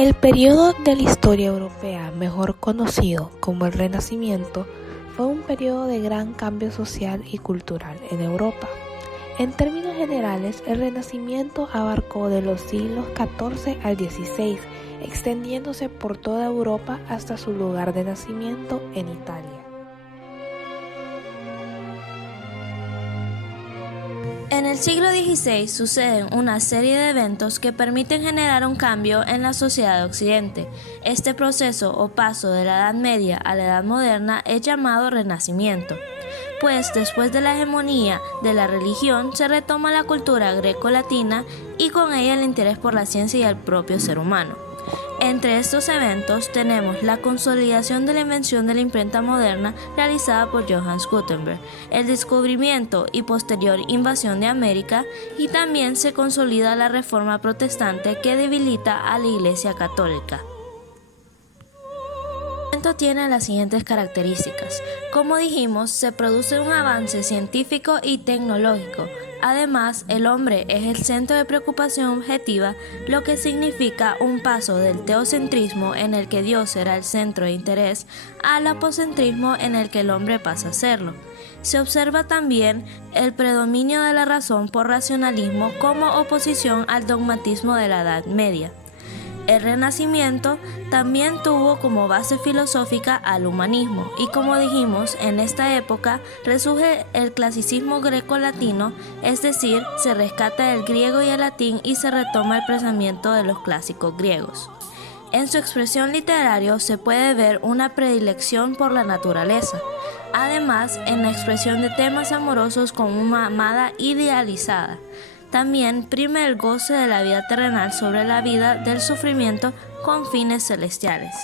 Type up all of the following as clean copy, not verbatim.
El periodo de la historia europea, mejor conocido como el Renacimiento, fue un periodo de gran cambio social y cultural en Europa. En términos generales, el Renacimiento abarcó de los siglos XIV al XVI, extendiéndose por toda Europa hasta su lugar de nacimiento en Italia. En el siglo XVI suceden una serie de eventos que permiten generar un cambio en la sociedad de Occidente. Este proceso o paso de la Edad Media a la Edad Moderna es llamado Renacimiento, pues después de la hegemonía de la religión se retoma la cultura greco-latina y con ella el interés por la ciencia y el propio ser humano. Entre estos eventos tenemos la consolidación de la invención de la imprenta moderna realizada por Johannes Gutenberg, el descubrimiento y posterior invasión de América, y también se consolida la reforma protestante que debilita a la Iglesia católica. El evento tiene las siguientes características. Como dijimos, se produce un avance científico y tecnológico. Además, el hombre es el centro de preocupación objetiva, lo que significa un paso del teocentrismo, en el que Dios será el centro de interés, al apocentrismo, en el que el hombre pasa a serlo. Se observa también el predominio de la razón por racionalismo como oposición al dogmatismo de la Edad Media. El Renacimiento también tuvo como base filosófica al humanismo y, como dijimos, en esta época resurge el clasicismo greco-latino, es decir, se rescata el griego y el latín y se retoma el pensamiento de los clásicos griegos. En su expresión literaria se puede ver una predilección por la naturaleza. Además, en la expresión de temas amorosos con una amada idealizada. También prima el goce de la vida terrenal sobre la vida del sufrimiento con fines celestiales.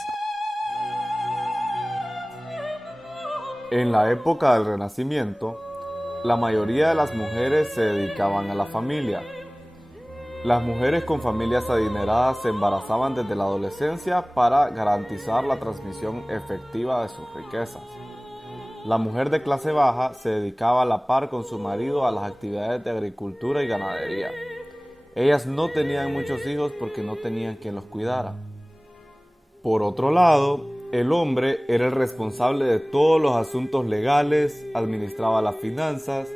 En la época del Renacimiento, la mayoría de las mujeres se dedicaban a la familia. Las mujeres con familias adineradas se embarazaban desde la adolescencia para garantizar la transmisión efectiva de sus riquezas. La mujer de clase baja se dedicaba a la par con su marido a las actividades de agricultura y ganadería. Ellas no tenían muchos hijos porque no tenían quien los cuidara. Por otro lado, el hombre era el responsable de todos los asuntos legales, administraba las finanzas,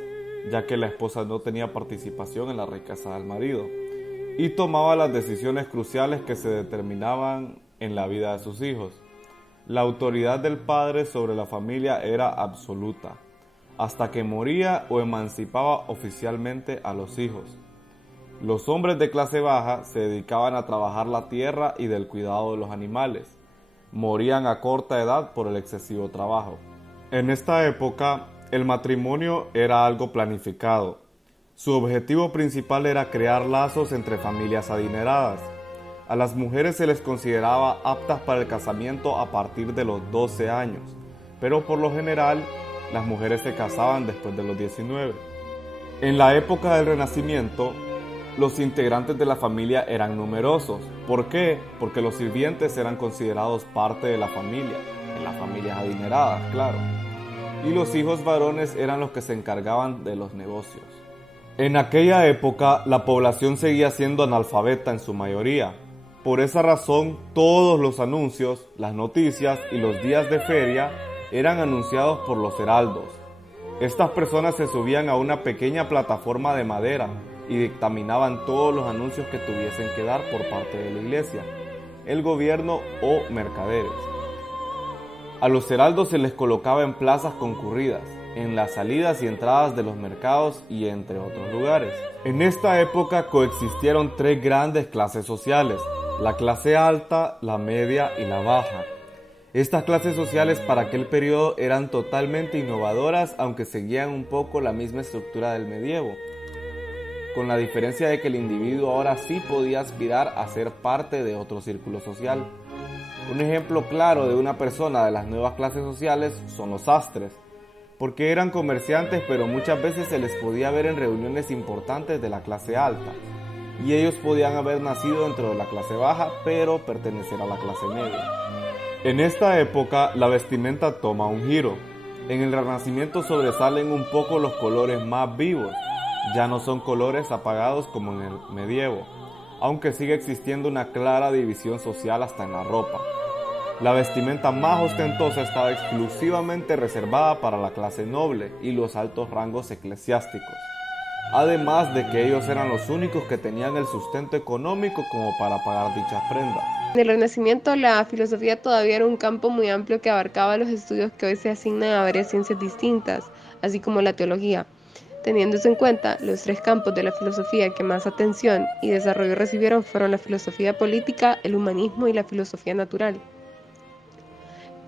ya que la esposa no tenía participación en la riqueza del marido, y tomaba las decisiones cruciales que se determinaban en la vida de sus hijos. La autoridad del padre sobre la familia era absoluta, hasta que moría o emancipaba oficialmente a los hijos. Los hombres de clase baja se dedicaban a trabajar la tierra y del cuidado de los animales. Morían a corta edad por el excesivo trabajo. En esta época, el matrimonio era algo planificado. Su objetivo principal era crear lazos entre familias adineradas. A las mujeres se les consideraba aptas para el casamiento a partir de los 12 años, pero por lo general las mujeres se casaban después de los 19. En la época del Renacimiento, los integrantes de la familia eran numerosos. ¿Por qué? Porque los sirvientes eran considerados parte de la familia, en las familias adineradas, claro. Y los hijos varones eran los que se encargaban de los negocios. En aquella época, la población seguía siendo analfabeta en su mayoría. Por esa razón, todos los anuncios, las noticias y los días de feria eran anunciados por los heraldos. Estas personas se subían a una pequeña plataforma de madera y dictaminaban todos los anuncios que tuviesen que dar por parte de la iglesia, el gobierno o mercaderes. A los heraldos se les colocaba en plazas concurridas, en las salidas y entradas de los mercados y entre otros lugares. En esta época coexistieron tres grandes clases sociales: la clase alta, la media y la baja. Estas clases sociales para aquel periodo eran totalmente innovadoras, aunque seguían un poco la misma estructura del medievo, con la diferencia de que el individuo ahora sí podía aspirar a ser parte de otro círculo social. Un ejemplo claro de una persona de las nuevas clases sociales son los sastres, porque eran comerciantes, pero muchas veces se les podía ver en reuniones importantes de la clase alta. Y ellos podían haber nacido dentro de la clase baja, pero pertenecer a la clase media. En esta época, la vestimenta toma un giro. En el Renacimiento sobresalen un poco los colores más vivos. Ya no son colores apagados como en el medievo. aunque sigue existiendo una clara división social hasta en la ropa. La vestimenta más ostentosa estaba exclusivamente reservada para la clase noble y los altos rangos eclesiásticos, además de que ellos eran los únicos que tenían el sustento económico como para pagar dichas prendas. En el Renacimiento, la filosofía todavía era un campo muy amplio que abarcaba los estudios que hoy se asignan a varias ciencias distintas, así como la teología. Teniéndose en cuenta, los tres campos de la filosofía que más atención y desarrollo recibieron fueron la filosofía política, el humanismo y la filosofía natural.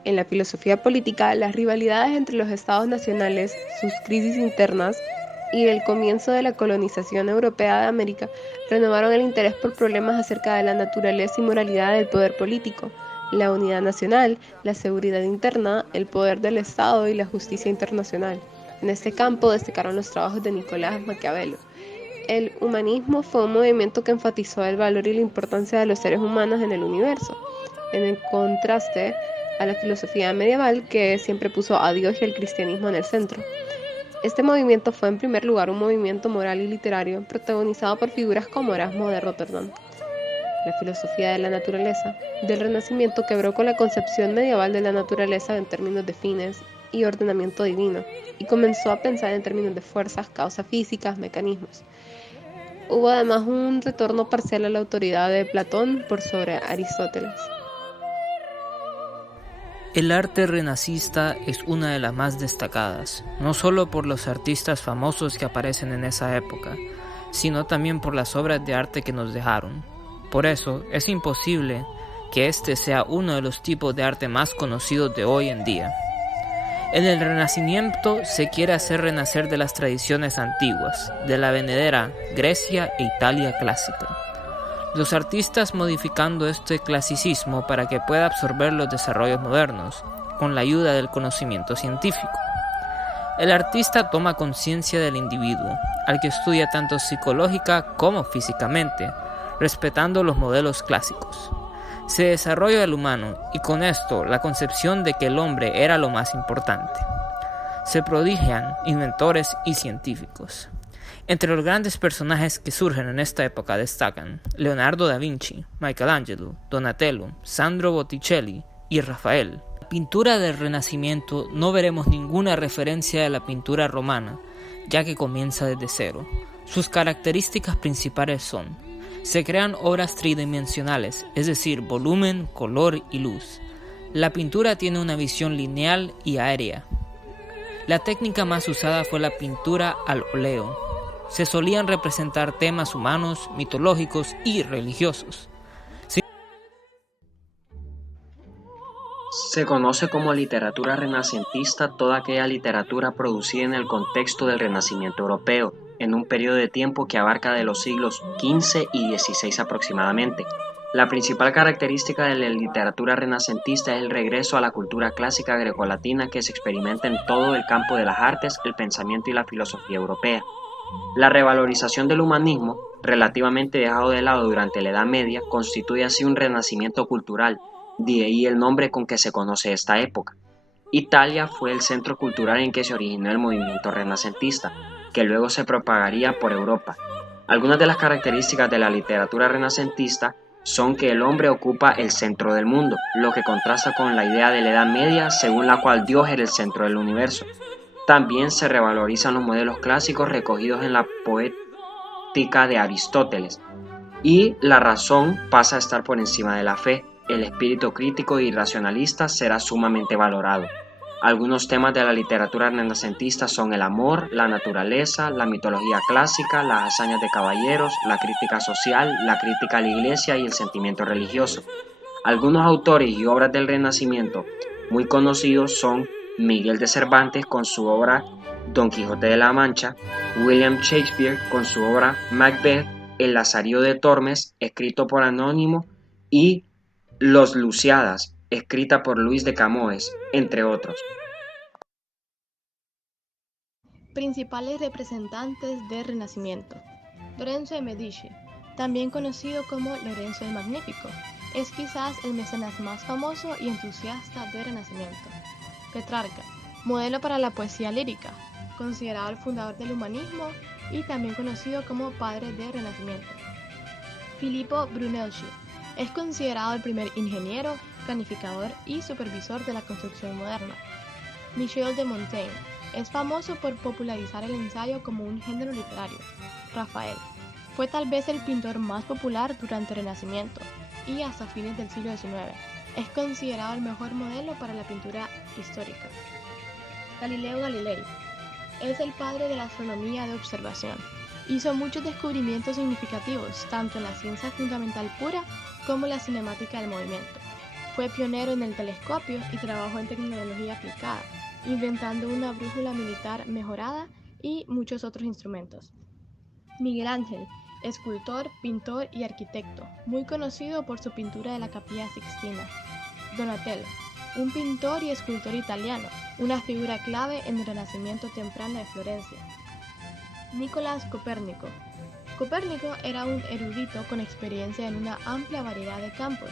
En la filosofía política, las rivalidades entre los estados nacionales, sus crisis internas y el comienzo de la colonización europea de América renovaron el interés por problemas acerca de la naturaleza y moralidad del poder político, la unidad nacional, la seguridad interna, el poder del Estado y la justicia internacional. En este campo destacaron los trabajos de Nicolás Maquiavelo. El humanismo fue un movimiento que enfatizó el valor y la importancia de los seres humanos en el universo, en el contraste a la filosofía medieval que siempre puso a Dios y al cristianismo en el centro. Este movimiento fue en primer lugar un movimiento moral y literario protagonizado por figuras como Erasmo de Rotterdam. La filosofía de la naturaleza del Renacimiento quebró con la concepción medieval de la naturaleza en términos de fines y ordenamiento divino y comenzó a pensar en términos de fuerzas, causas físicas, mecanismos. Hubo además un retorno parcial a la autoridad de Platón por sobre Aristóteles. El arte renacista es una de las más destacadas, no solo por los artistas famosos que aparecen en esa época, sino también por las obras de arte que nos dejaron. Por eso, es imposible que este sea uno de los tipos de arte más conocidos de hoy en día. En el Renacimiento se quiere hacer renacer de las tradiciones antiguas, de la venidera Grecia e Italia clásica. Los artistas modificando este clasicismo para que pueda absorber los desarrollos modernos, con la ayuda del conocimiento científico. El artista toma conciencia del individuo, al que estudia tanto psicológica como físicamente, respetando los modelos clásicos. Se desarrolla el humano y con esto la concepción de que el hombre era lo más importante. Se prodigian inventores y científicos. Entre los grandes personajes que surgen en esta época destacan Leonardo da Vinci, Michelangelo, Donatello, Sandro Botticelli y Rafael. En la pintura del Renacimiento no veremos ninguna referencia a la pintura romana, ya que comienza desde cero. Sus características principales son: se crean obras tridimensionales, es decir, volumen, color y luz. La pintura tiene una visión lineal y aérea. La técnica más usada fue la pintura al óleo. Se solían representar temas humanos, mitológicos y religiosos. Se conoce como literatura renacentista toda aquella literatura producida en el contexto del Renacimiento europeo, en un periodo de tiempo que abarca de los siglos XV y XVI aproximadamente. La principal característica de la literatura renacentista es el regreso a la cultura clásica grecolatina que se experimenta en todo el campo de las artes, el pensamiento y la filosofía europea. La revalorización del humanismo, relativamente dejado de lado durante la Edad Media, constituye así un renacimiento cultural, de ahí el nombre con que se conoce esta época. Italia fue el centro cultural en que se originó el movimiento renacentista, que luego se propagaría por Europa. Algunas de las características de la literatura renacentista son que el hombre ocupa el centro del mundo, lo que contrasta con la idea de la Edad Media según la cual Dios era el centro del universo. También se revalorizan los modelos clásicos recogidos en la poética de Aristóteles, y la razón pasa a estar por encima de la fe. El espíritu crítico y racionalista será sumamente valorado. Algunos temas de la literatura renacentista son el amor, la naturaleza, la mitología clásica, las hazañas de caballeros, la crítica social, la crítica a la iglesia y el sentimiento religioso. Algunos autores y obras del Renacimiento muy conocidos son Miguel de Cervantes con su obra Don Quijote de la Mancha, William Shakespeare con su obra Macbeth, El Lazarillo de Tormes, escrito por Anónimo, y Los Lusíadas, escrita por Luis de Camões, entre otros. Principales representantes del Renacimiento. Lorenzo de Medici, también conocido como Lorenzo el Magnífico, es quizás el mecenas más famoso y entusiasta del Renacimiento. Petrarca, modelo para la poesía lírica, considerado el fundador del humanismo y también conocido como padre del Renacimiento. Filippo Brunelleschi es considerado el primer ingeniero, planificador y supervisor de la construcción moderna. Michel de Montaigne es famoso por popularizar el ensayo como un género literario. Rafael fue tal vez el pintor más popular durante el Renacimiento y hasta fines del siglo XIX. Es considerado el mejor modelo para la pintura histórica. Galileo Galilei es el padre de la astronomía de observación. Hizo muchos descubrimientos significativos, tanto en la ciencia fundamental pura como en la cinemática del movimiento. Fue pionero en el telescopio y trabajó en tecnología aplicada, inventando una brújula militar mejorada y muchos otros instrumentos. Miguel Ángel, escultor, pintor y arquitecto, muy conocido por su pintura de la Capilla Sixtina. Donatello, un pintor y escultor italiano, una figura clave en el Renacimiento temprano de Florencia. Nicolás Copérnico. Copérnico era un erudito con experiencia en una amplia variedad de campos,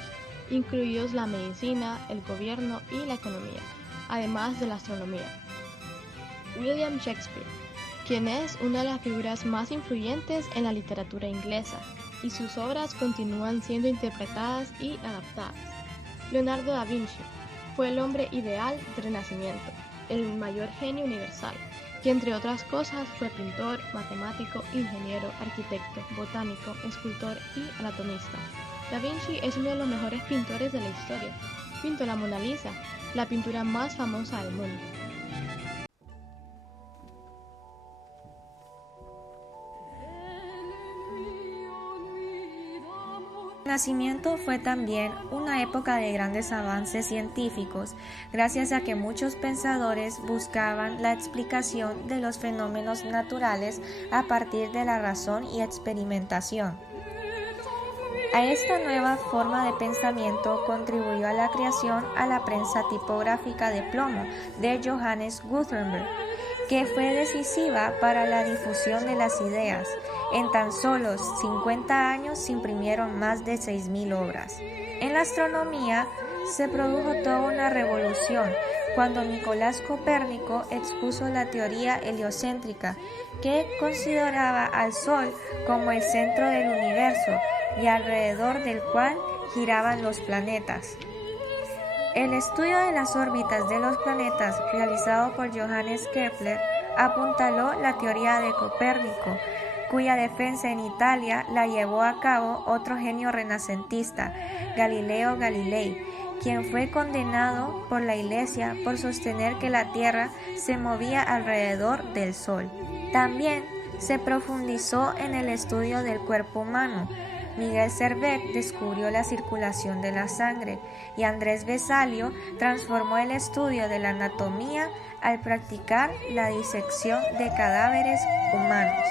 incluidos la medicina, el gobierno y la economía, además de la astronomía. William Shakespeare, quien es una de las figuras más influyentes en la literatura inglesa, y sus obras continúan siendo interpretadas y adaptadas. Leonardo da Vinci fue el hombre ideal del Renacimiento, el mayor genio universal, que entre otras cosas fue pintor, matemático, ingeniero, arquitecto, botánico, escultor y anatomista. Da Vinci es uno de los mejores pintores de la historia. Pintó la Mona Lisa, la pintura más famosa del mundo. El Renacimiento fue también una época de grandes avances científicos, gracias a que muchos pensadores buscaban la explicación de los fenómenos naturales a partir de la razón y experimentación. A esta nueva forma de pensamiento contribuyó a la creación a la prensa tipográfica de plomo de Johannes Gutenberg, que fue decisiva para la difusión de las ideas. En tan solo 50 años se imprimieron más de 6.000 obras. En la astronomía se produjo toda una revolución cuando Nicolás Copérnico expuso la teoría heliocéntrica, que consideraba al Sol como el centro del universo y alrededor del cual giraban los planetas. El estudio de las órbitas de los planetas realizado por Johannes Kepler apuntaló la teoría de Copérnico, cuya defensa en Italia la llevó a cabo otro genio renacentista, Galileo Galilei, quien fue condenado por la Iglesia por sostener que la Tierra se movía alrededor del Sol. También se profundizó en el estudio del cuerpo humano. Miguel Servet descubrió la circulación de la sangre y Andrés Vesalio transformó el estudio de la anatomía al practicar la disección de cadáveres humanos.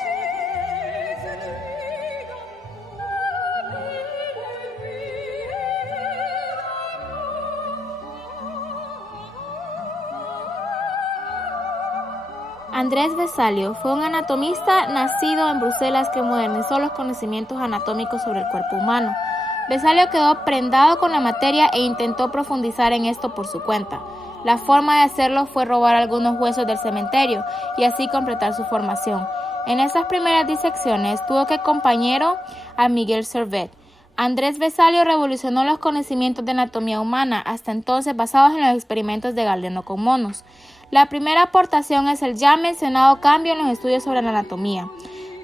Andrés Vesalio fue un anatomista nacido en Bruselas que modernizó los conocimientos anatómicos sobre el cuerpo humano. Vesalio quedó prendado con la materia e intentó profundizar en esto por su cuenta. La forma de hacerlo fue robar algunos huesos del cementerio y así completar su formación. En esas primeras disecciones tuvo que compañero a Miguel Servet. Andrés Vesalio revolucionó los conocimientos de anatomía humana, hasta entonces basados en los experimentos de Galeno con monos. La primera aportación es el ya mencionado cambio en los estudios sobre la anatomía.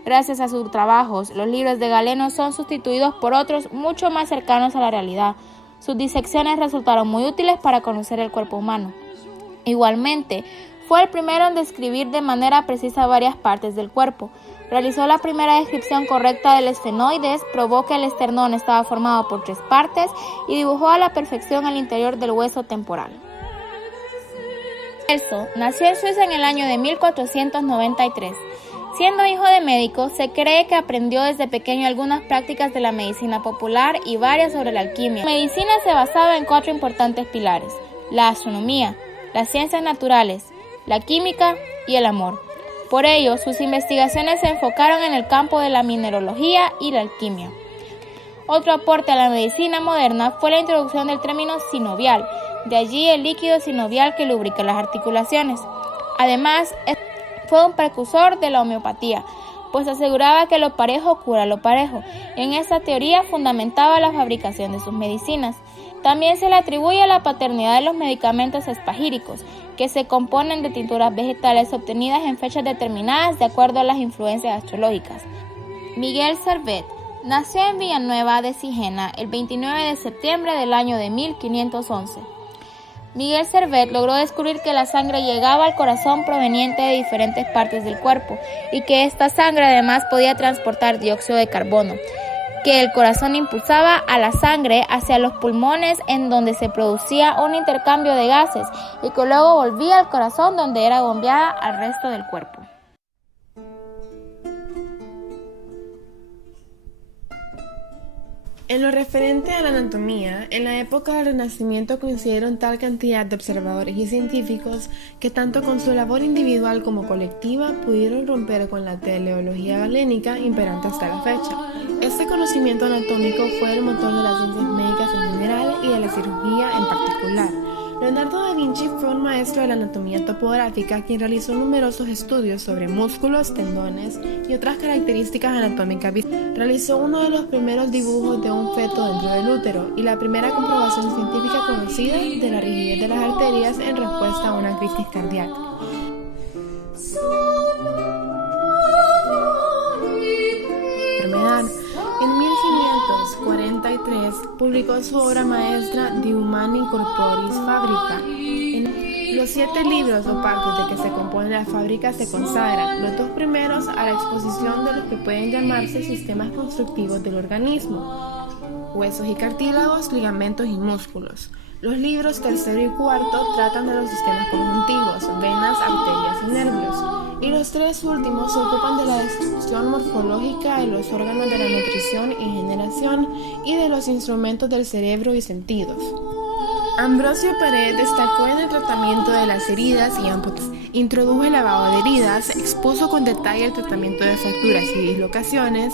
Gracias a sus trabajos, los libros de Galeno son sustituidos por otros mucho más cercanos a la realidad. Sus disecciones resultaron muy útiles para conocer el cuerpo humano. Igualmente, fue el primero en describir de manera precisa varias partes del cuerpo. Realizó la primera descripción correcta del esfenoides, probó que el esternón estaba formado por 3 partes y dibujó a la perfección el interior del hueso temporal. Celso nació en Suiza en el año de 1493. Siendo hijo de médico, se cree que aprendió desde pequeño algunas prácticas de la medicina popular y varias sobre la alquimia. La medicina se basaba en 4 importantes pilares: la astronomía, las ciencias naturales, la química y el amor. Por ello, sus investigaciones se enfocaron en el campo de la mineralogía y la alquimia. Otro aporte a la medicina moderna fue la introducción del término sinovial, de allí el líquido sinovial que lubrica las articulaciones. Además, fue un precursor de la homeopatía, pues aseguraba que lo parejo cura lo parejo. En esta teoría fundamentaba la fabricación de sus medicinas. También se le atribuye la paternidad de los medicamentos espagíricos, que se componen de tinturas vegetales obtenidas en fechas determinadas de acuerdo a las influencias astrológicas. Miguel Servet nació en Villanueva de Sigena el 29 de septiembre del año de 1511. Miguel Servet logró descubrir que la sangre llegaba al corazón proveniente de diferentes partes del cuerpo y que esta sangre además podía transportar dióxido de carbono, que el corazón impulsaba a la sangre hacia los pulmones en donde se producía un intercambio de gases y que luego volvía al corazón donde era bombeada al resto del cuerpo. En lo referente a la anatomía, en la época del Renacimiento coincidieron tal cantidad de observadores y científicos que tanto con su labor individual como colectiva pudieron romper con la teleología galénica imperante hasta la fecha. Este conocimiento anatómico fue el motor de las ciencias médicas en general y de la cirugía en particular. Leonardo da Vinci fue un maestro de la anatomía topográfica quien realizó numerosos estudios sobre músculos, tendones y otras características anatómicas. Realizó uno de los primeros dibujos de un feto dentro del útero y la primera comprobación científica conocida de la rigidez de las arterias en respuesta a una crisis cardíaca. En 1543 publicó su obra maestra De Humani Corporis Fabrica. En los 7 libros o partes de que se compone la fábrica se consagran los 2 primeros a la exposición de los que pueden llamarse sistemas constructivos del organismo: huesos y cartílagos, ligamentos y músculos. Los libros tercero y cuarto tratan de los sistemas conjuntivos, venas, arterias y nervios. Y los 3 últimos se ocupan de la descripción morfológica de los órganos de la nutrición y generación y de los instrumentos del cerebro y sentidos. Ambrosio Pared destacó en el tratamiento de las heridas y amputaciones. Introdujo el lavado de heridas, expuso con detalle el tratamiento de fracturas y dislocaciones,